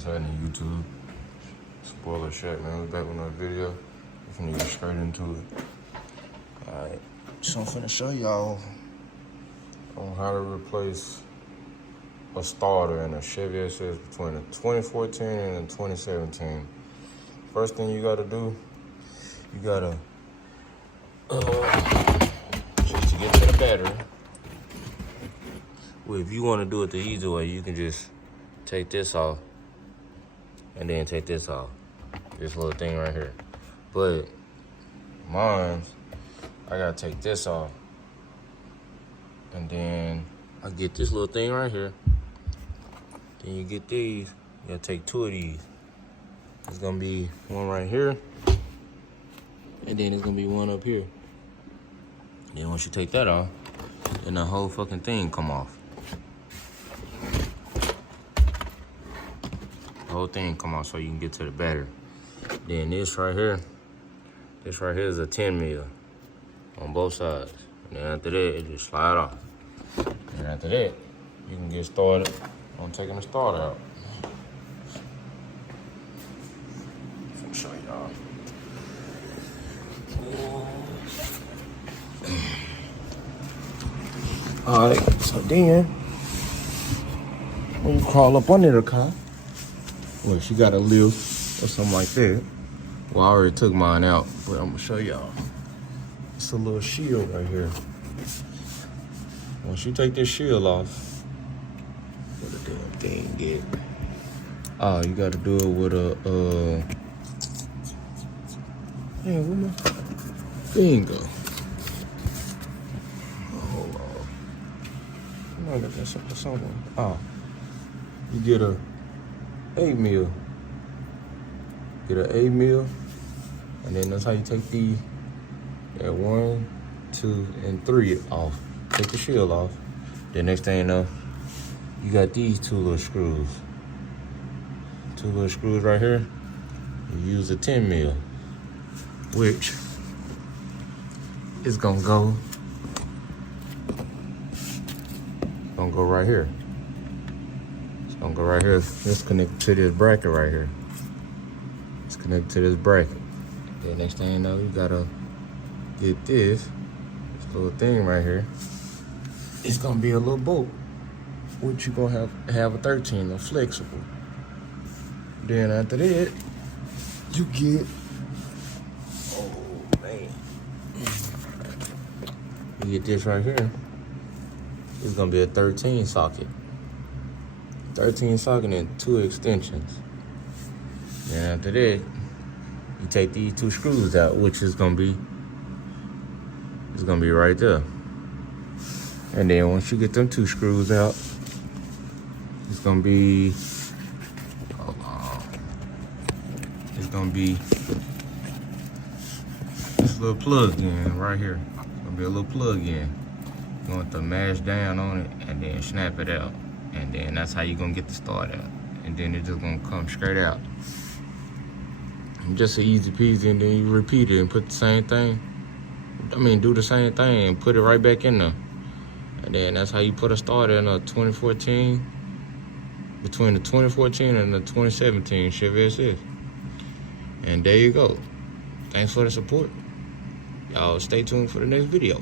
What's happening, YouTube? Spoiler Shack, man. We're back with another video. We're finna get straight into it. Alright, so I'm finna show y'all on how to replace a starter in a Chevy SS between a 2014 and a 2017. First thing you gotta do, you gotta just to get to the battery. Well, if you wanna do it the easy way, you can just take this off and then take this off. This little thing right here. But mine, I gotta take this off. And then I get this little thing right here. Then you get these, you gotta take two of these. It's gonna be one right here. And then it's gonna be one up here. And then once you take that off, then the whole fucking thing come off. The whole thing come off so you can get to the battery. Then this right here is a 10 mil on both sides. And then after that, it just slide off. And after that, you can get started on taking the starter out. I'll show y'all. Alright, so then, when you crawl up under the car, well, she got a lift or something like that. Well, I already took mine out, but I'm gonna show y'all. It's a little shield right here. Once you take this shield off, what the damn thing get? Oh, you gotta do it with a, man, where my thing go? Oh, hold on. I got that somewhere. Oh, you get a 8 mil. Get an 8 mil, and then that's how you take the 1, 2, and 3 off. Take the shield off. Then next thing you know, you got these two little screws. Two little screws right here. You use a 10 mil, which is gonna go right here. It's gonna go right here. It's connected to this bracket right here. It's connected to this bracket. Then next thing you know, you gotta get this little thing right here. It's gonna be a little bolt, which you gonna have a 13, a flexible. Then after that, you get, oh man, you get this right here. It's gonna be a 13 socket. 13 socket and 2 extensions. And after that, you take these 2 screws out, which is gonna be, right there. And then once you get them 2 screws out, it's gonna be, hold on. It's gonna be this little plug in right here. It's gonna be a little plug in. You want to mash down on it and then snap it out. And then that's how you're gonna get the start out. And then it's just gonna come straight out. And just an easy peasy, and then you repeat it and put the same thing. Do the same thing and put it right back in there. And then that's how you put a starter in a 2014, between the 2014 and the 2017 Chevy SS. And there you go. Thanks for the support. Y'all stay tuned for the next video.